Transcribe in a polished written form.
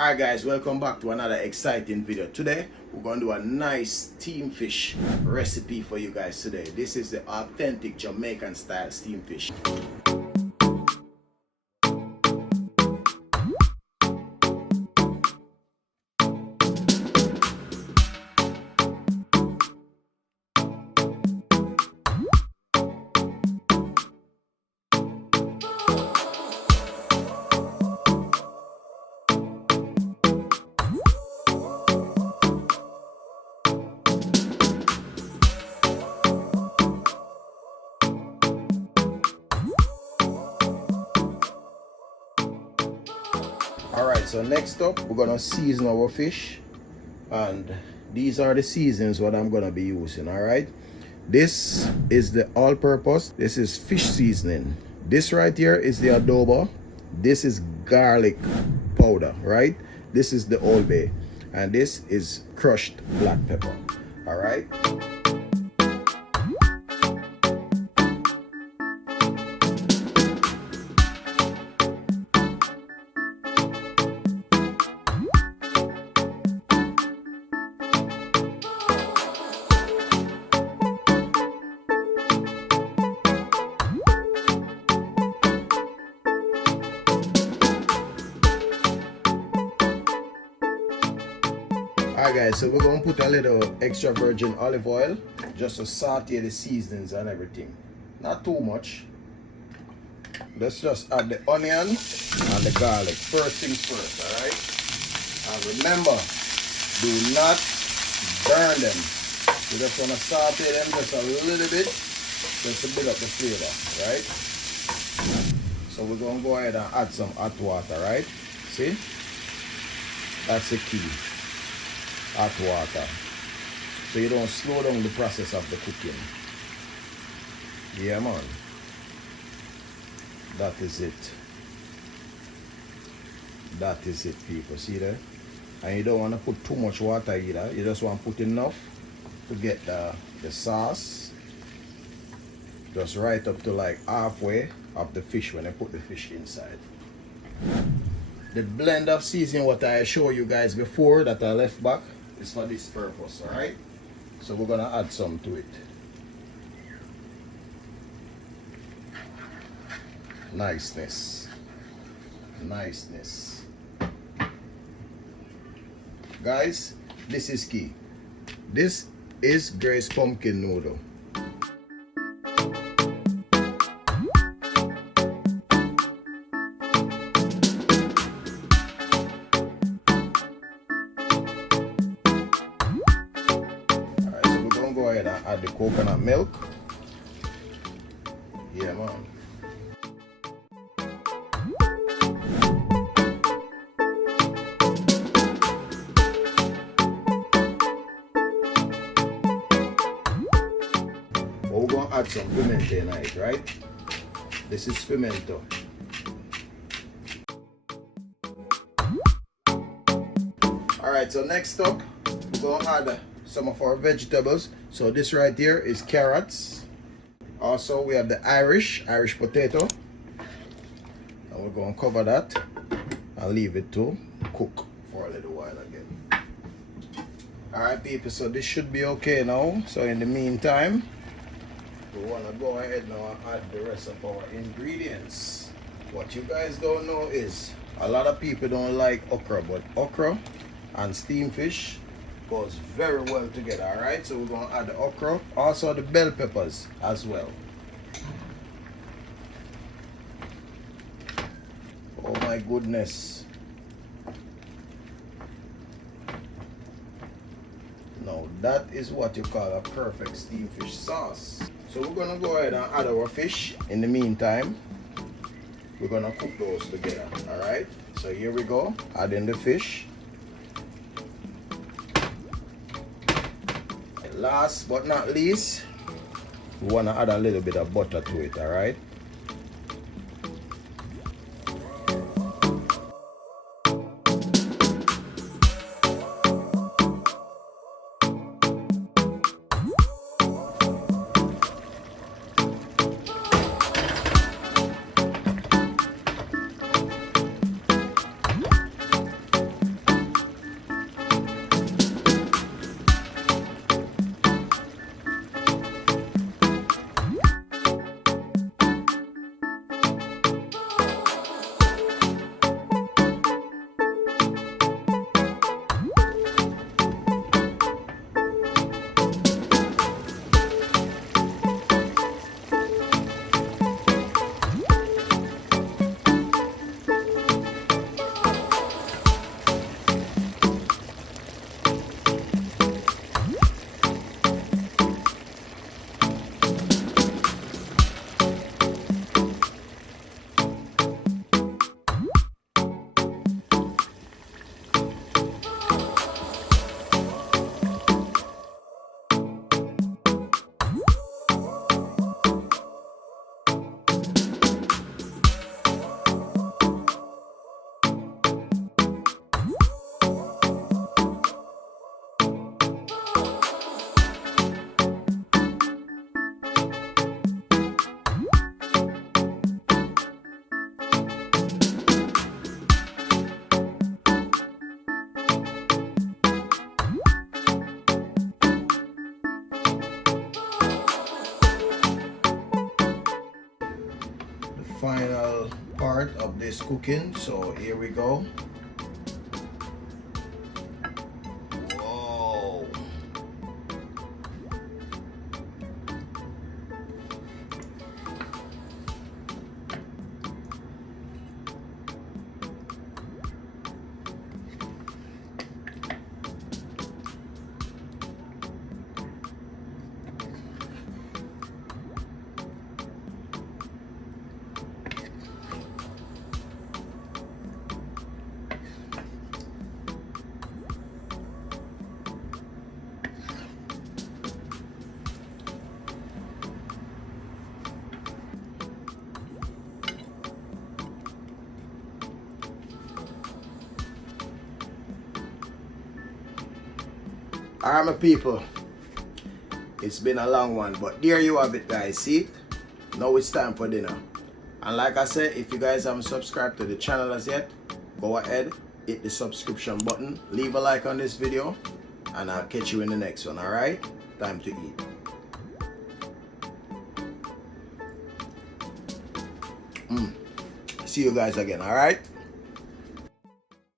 Alright guys, welcome back to another exciting video. Today we're going to do a nice steam fish recipe for you guys today. This is the authentic Jamaican style steam fish. Alright, so next up we're gonna season our fish, and these are the seasons what I'm gonna be using. Alright, this is the all-purpose, this is fish seasoning. This right here is the adobo, this is garlic powder, right? This is the Old Bay, and this is crushed black pepper. Alright, alright guys, so we're gonna put a little extra virgin olive oil just to saute the seasonings and everything. Not too much. Let's just add the onion and the garlic. First things first, alright? And remember, do not burn them. You just wanna saute them just a little bit just to build up the flavor, right? So we're gonna go ahead and add some hot water, right? See? That's the key. Hot water, so you don't slow down the process of the cooking. Yeah man, that is it. That is it, people. See there? And you don't want to put too much water either. You just want to put enough to get the sauce just right up to like halfway of the fish when I put the fish inside. The blend of seasoning what I showed you guys before that I left back is for this purpose, alright? So we're gonna add some to it. Niceness. Niceness. Guys, this is key. This is Grace pumpkin noodle. Go ahead and add the coconut milk. Yeah man. Well, we're gonna add some pimento in it, right? This is pimento. Alright, so next up we're gonna add some of our vegetables. So this right here is carrots. Also we have the Irish potato, and we're going to cover that and leave it to cook for a little while again. Alright people, so this should be okay now. So in the meantime, we want to go ahead now and add the rest of our ingredients. What you guys don't know is a lot of people don't like okra, but okra and steam fish goes very well together. Alright, so we're going to add the okra, also the bell peppers as well. Oh my goodness. Now that is what you call a perfect steam fish sauce. So we're going to go ahead and add our fish. In the meantime, we're going to cook those together. Alright, so here we go, adding the fish. Last but not least, we want to add a little bit of butter to it, alright? this cooking. So here we go. Whoa. Alright, my people, it's been a long one, but there you have it, guys. See it? Now it's time for dinner. And like I said, if you guys haven't subscribed to the channel as yet, go ahead, hit the subscription button, leave a like on this video, and I'll catch you in the next one. Alright, time to eat. See you guys again. Alright.